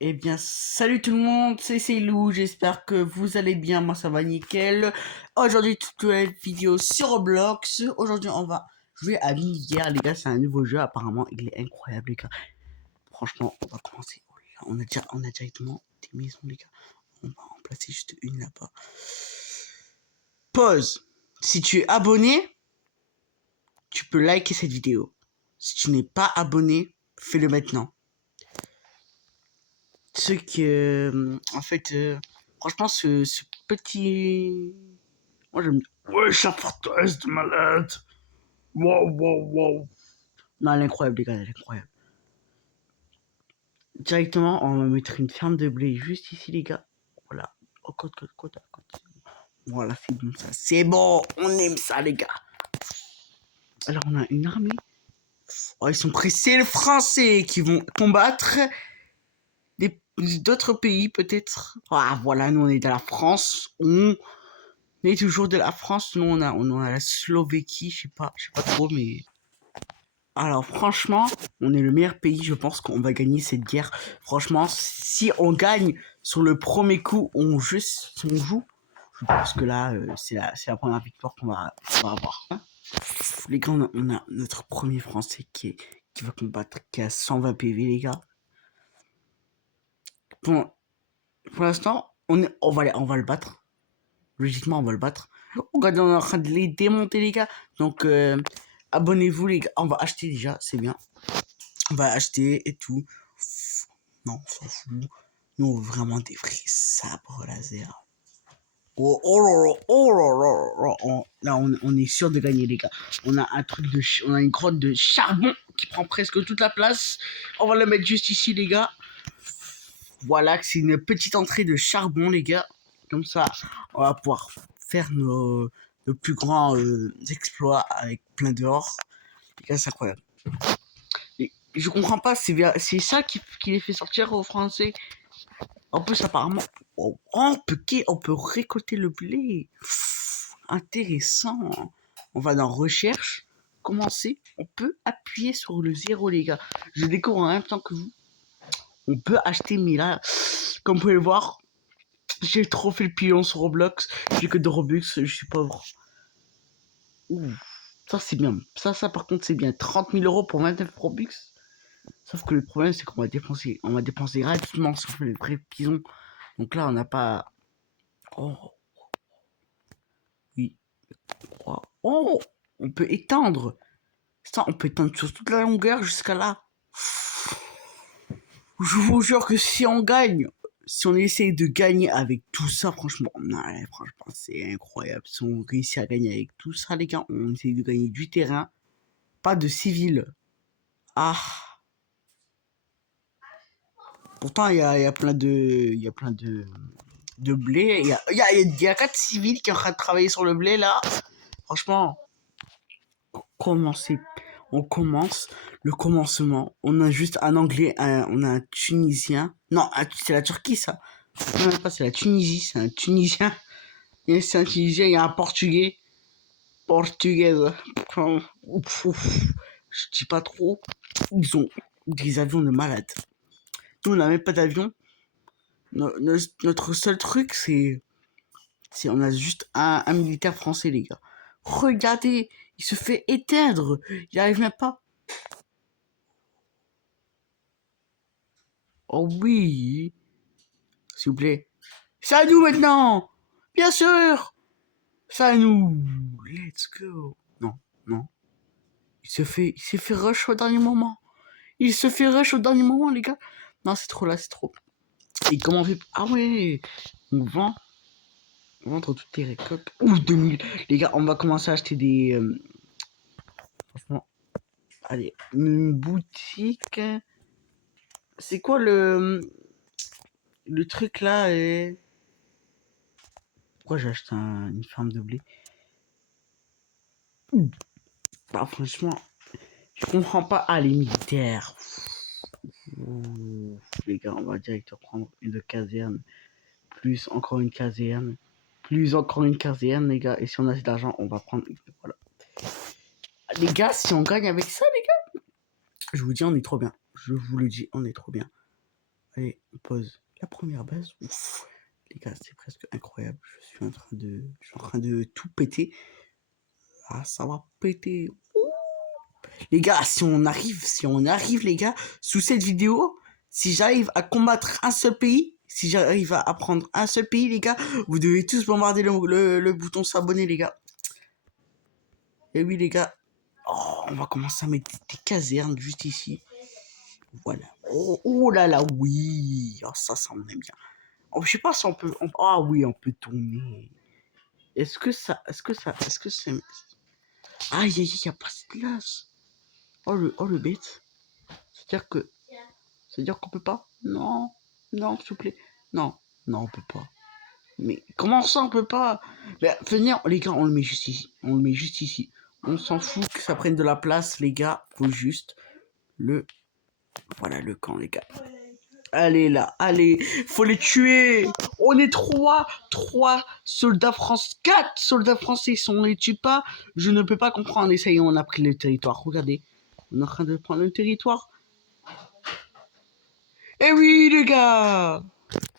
Eh bien, salut tout le monde, c'est Lou, j'espère que vous allez bien, moi ça va nickel. Aujourd'hui, toute la vidéo sur Roblox. Aujourd'hui, on va jouer à Mini-Guerre, les gars, c'est un nouveau jeu, apparemment, il est incroyable, les gars. Franchement, on va commencer. Oh là là, on a directement des maisons, les gars. On va en placer juste une là-bas. Pause. Si tu es abonné, tu peux liker cette vidéo. Si tu n'es pas abonné, fais-le maintenant. Ce que, en fait, franchement, ce petit. Moi, j'aime. Ouais, sa forteresse de malade. Wow, wow, wow. Non, elle est incroyable, les gars, elle est incroyable. Directement, on va mettre une ferme de blé juste ici, les gars. Voilà. Oh, côte. Voilà, c'est bon, ça. C'est bon, on aime ça, les gars. Alors, on a une armée. Oh, ils sont pressés, les Français, qui vont combattre d'autres pays, peut-être. Ah, voilà, nous, on est de la France. On est toujours de la France. Nous, on a la Slovéquie. Je sais pas trop, mais. Alors, franchement, on est le meilleur pays. Je pense qu'on va gagner cette guerre. Franchement, si on gagne sur le premier coup, on joue. Je pense que là, c'est la première victoire qu'on va avoir. Hein. Les gars, on a notre premier Français qui va combattre, qui a 120 PV, les gars. Pour, pour l'instant, on va le battre. Logiquement, on va le battre. Regardez, on est en train de les démonter, les gars. Donc, abonnez-vous, les gars. On va acheter déjà, c'est bien. On va acheter et tout. Non, on s'en fout. Nous, on veut vraiment des vrais sabres laser. Là, on est sûr de gagner, les gars. On a on a une grotte de charbon qui prend presque toute la place. On va la mettre juste ici, les gars. Voilà, c'est une petite entrée de charbon, les gars. Comme ça, on va pouvoir faire nos plus grands exploits avec plein d'or. Les gars, c'est incroyable. Et je comprends pas, c'est ça qui les fait sortir aux Français. En plus, apparemment, on peut récolter le blé. Intéressant. On va dans recherche. Commencer. On peut appuyer sur le zéro, les gars. Je découvre en même temps que vous. On peut acheter, mais là, comme vous pouvez le voir, j'ai trop fait le pilon sur Roblox. J'ai que de Robux, je suis pauvre. Ouh, ça c'est bien. Ça par contre c'est bien. 30 000 € pour 29 Robux. Sauf que le problème c'est on va dépenser rapidement si on fait les vrais pisons. Donc là on n'a pas. Oh oui. Oh, on peut étendre. Ça, on peut étendre sur toute la longueur jusqu'à là. Je vous jure que si on gagne, si on essaye de gagner avec tout ça, franchement, non, franchement, c'est incroyable. Si on réussit à gagner avec tout ça, les gars, on essaye de gagner du terrain, pas de civils. Ah, pourtant, il y a plein de blé. Il y a 4 civils qui sont en train de travailler sur le blé, là. Franchement, commencer. On commence le commencement. On a juste un Anglais, on a un Tunisien. Non, c'est la Turquie, ça. Non, même pas, c'est la Tunisie, c'est un Tunisien. C'est un Tunisien, il y a un Portugais. Portugaise. Je dis pas trop. Ils ont des avions de malades. Nous, on n'a même pas d'avion. Notre seul truc, c'est on a juste un militaire français, les gars. Regardez, il se fait éteindre. Il arrive même pas. Oh oui, s'il vous plaît. C'est à nous maintenant. Bien sûr. C'est à nous. Let's go. Non, non. Il s'est fait rush au dernier moment. Il se fait rush au dernier moment, les gars. Non, c'est trop là, c'est trop. Et comment on fait? Ah ouais, on vend toutes les récoltes. Ouh, 2000. Les gars, on va commencer à acheter des. Franchement, allez, une boutique. C'est quoi le truc là Pourquoi j'ai acheté une ferme de blé? Bah, franchement, je comprends pas. Ah, les militaires. Ouh, les gars, on va direct prendre une caserne. Plus encore une caserne. Plus encore une caserne, les gars. Et si on a assez d'argent, on va prendre. Voilà. Les gars, si on gagne avec ça, les gars, je vous dis, on est trop bien. Je vous le dis, on est trop bien. Allez, on pose la première base. Ouf. Les gars, c'est presque incroyable. Je suis en train de tout péter. Ah, ça va péter. Les gars, si on arrive, les gars, sous cette vidéo, si j'arrive à combattre un seul pays, si j'arrive à prendre un seul pays, les gars, vous devez tous bombarder le bouton s'abonner, les gars. Et oui, les gars. Oh, on va commencer à mettre des casernes juste ici. Voilà. Oh, oh là là, oui. Oh, ça me aime bien. Oh, je sais pas si on peut... Ah oui, on peut tourner. Est-ce que ça... Est-ce que c'est... Aïe, aïe, il n'y a pas de place. Oh, le bête. C'est-à-dire que... C'est-à-dire qu'on peut pas? Non. Non, s'il vous plaît. Non. Non, on peut pas. Mais comment ça, on peut pas? Mais, venir, les gars, on le met juste ici. On le met juste ici. On s'en fout que ça prenne de la place, les gars. Faut juste le... Voilà le camp, les gars. Allez là, allez, faut les tuer. On est trois soldats français, 4 soldats français. Si on les tue pas, je ne peux pas comprendre. Et ça y est, on a pris le territoire. Regardez, on est en train de prendre le territoire. Eh oui, les gars,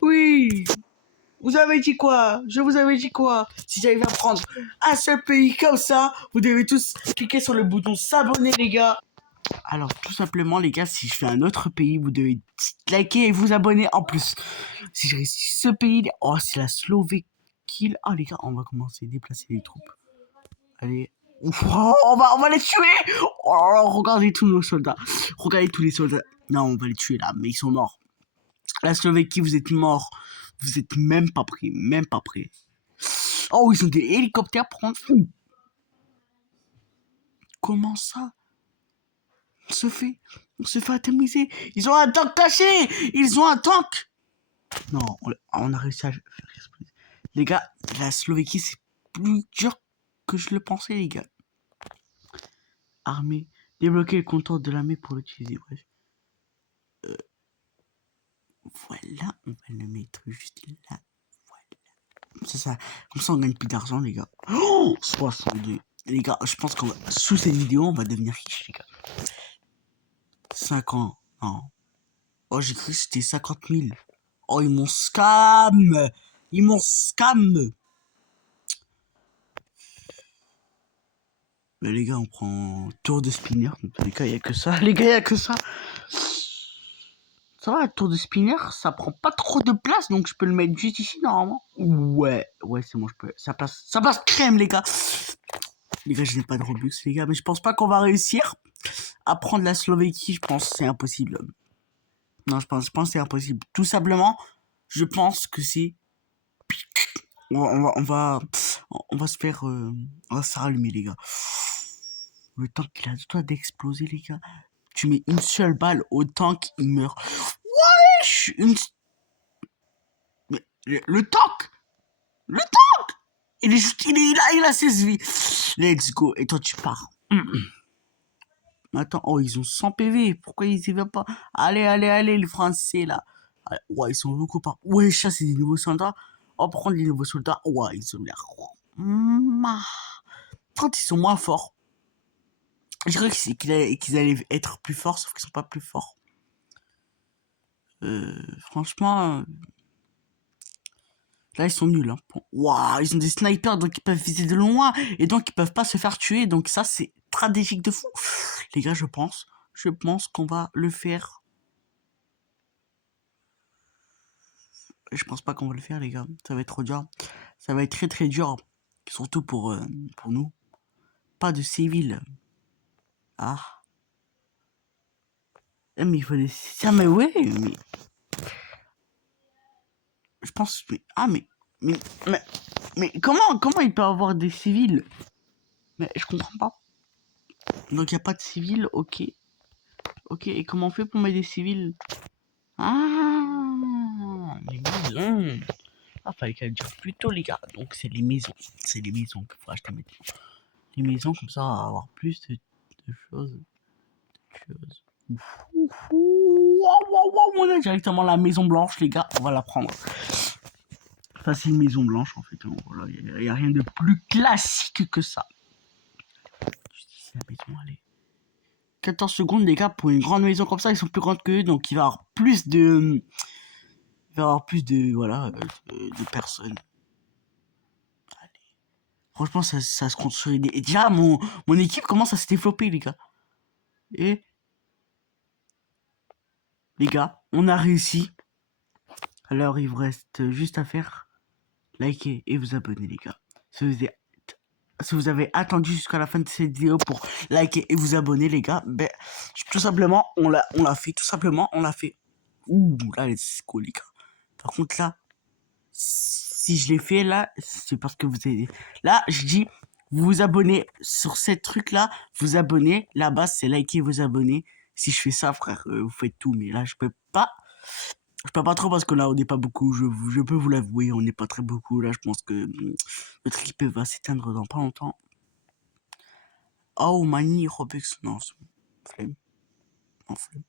oui. Vous avez dit quoi? Je vous avais dit quoi? Si j'arrive à prendre un seul pays comme ça, vous devez tous cliquer sur le bouton s'abonner, les gars. Alors, tout simplement, les gars, si je fais un autre pays, vous devez liker et vous abonner en plus. Si je réussis ce pays, oh, c'est la Slovéquie. Oh, les gars, on va commencer à déplacer les troupes. Allez. Ouf, oh, on va les tuer. Oh, regardez tous nos soldats. Regardez tous les soldats. Non, on va les tuer là, mais ils sont morts. La Slovéquie, vous êtes morts. Vous êtes même pas prêts. Même pas prêts. Oh, ils ont des hélicoptères pour prendre fou. Comment ça? On se fait atomiser. Ils ont un tank caché. Ils ont un tank. Non, on a réussi à faire exploser. Les gars, la Slovéquie, c'est plus dur que je le pensais, les gars. Armée. Débloquer le contour de l'armée pour l'utiliser. Bref. Voilà, on va le mettre juste là. Voilà. Ça. Comme ça, on gagne plus d'argent, les gars. Oh, 62. Les gars, je pense qu'on va, sous cette vidéo, on va devenir riche, les gars. 5 ans. Non. Oh, j'ai cru que c'était 50 000. Oh, ils m'ont scam. Ils m'ont scam. Mais les gars, on prend tour de spinner. Dans les gars, il n'y a que ça. Les gars, il n'y a que ça. Ça va, tour de spinner, ça prend pas trop de place, donc je peux le mettre juste ici, normalement. Ouais, c'est bon, je peux. Ça passe crème, les gars. Les gars, je n'ai pas de Robux, les gars, mais je pense pas qu'on va réussir à prendre la Slovéquie. Je pense que c'est impossible. Non, je pense que c'est impossible. Tout simplement, je pense que c'est... On va se faire... on va se rallumer, les gars. Le tank, il a le droit d'exploser, les gars. Tu mets une seule balle au tank, il meurt. Wesh, mais le tank, il est juste, il a 16 vies. Let's go. Et toi, tu pars. Attends, oh, ils ont 100 PV. Pourquoi ils y vont pas? Allez, les Français, là. Ouais, ils sont beaucoup par... Ouais, ça, c'est des nouveaux soldats. On va prendre les nouveaux soldats. Ouais, ils ont l'air... Quand ils sont moins forts. Je dirais qu'ils allaient être plus forts, sauf qu'ils sont pas plus forts. Franchement... Là, ils sont nuls. Hein. Waouh, ils ont des snipers, donc ils peuvent viser de loin. Et donc, ils peuvent pas se faire tuer. Donc ça, c'est stratégique de fou. Les gars, je pense qu'on va le faire. Je pense pas qu'on va le faire, les gars. Ça va être trop dur. Ça va être très, très dur. Surtout pour nous. Pas de civils. Ah. Mais il faut des... Ça, mais ouais, mais... Je pense... Mais comment il peut avoir des civils? Mais je comprends pas. Donc il n'y a pas de civils, ok. Ok, et comment on fait pour mettre des civils? Ah, les maisons. Ah, fallait qu'elle dise plus tôt, les gars. Donc c'est les maisons. C'est les maisons qu'il faut acheter maintenant. Les maisons, comme ça, on va avoir plus de choses. On a directement la maison blanche, les gars. On va la prendre. Enfin, c'est une maison blanche, en fait. Voilà, il n'y a rien de plus classique que ça. Juste ici, la maison, allez. 14 secondes, les gars, pour une grande maison comme ça, ils sont plus grandes que eux, donc il va y avoir plus de... Il va y avoir plus de... Voilà, de personnes. Franchement, ça se construit. Et déjà, mon équipe commence à se développer, les gars. Et, les gars, on a réussi. Alors, il vous reste juste à faire liker et vous abonner, les gars. Si vous avez attendu jusqu'à la fin de cette vidéo pour liker et vous abonner, les gars, ben, tout simplement, on l'a fait. Tout simplement, on l'a fait. Ouh, là, c'est cool, les gars. Par contre, là, si je l'ai fait, là, c'est parce que vous avez... Là, je dis, vous vous abonnez sur ces trucs-là, vous abonnez. Là-bas, c'est liker, vous abonner. Si je fais ça, frère, vous faites tout. Mais là, je peux pas. Je peux pas trop parce que là, on n'est pas beaucoup. Je peux vous l'avouer, on n'est pas très beaucoup. Là, je pense que notre équipe va s'éteindre dans pas longtemps. Oh, Mani, Robux. Non, c'est bon. Flemme. Non, flemme.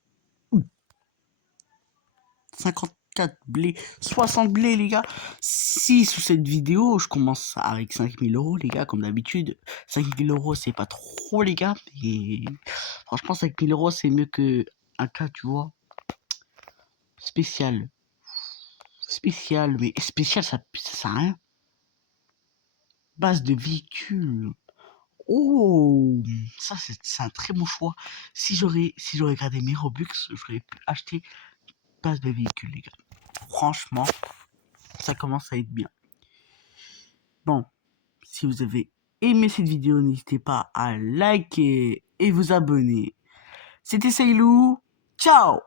54 blés, 60 blés, les gars. Si sous cette vidéo, je commence avec 5000 euros, les gars, comme d'habitude. 5000 euros, c'est pas trop, les gars. Mais franchement, 5000 euros, c'est mieux que un cas, tu vois. Spécial. Spécial, mais spécial, ça sert à rien. Base de véhicule. Oh, ça c'est un très bon choix. Si j'aurais gardé mes Robux, j'aurais pu acheter base de véhicule, les gars. Franchement, ça commence à être bien. Bon, si vous avez aimé cette vidéo, n'hésitez pas à liker et vous abonner. C'était Sailou. Ciao!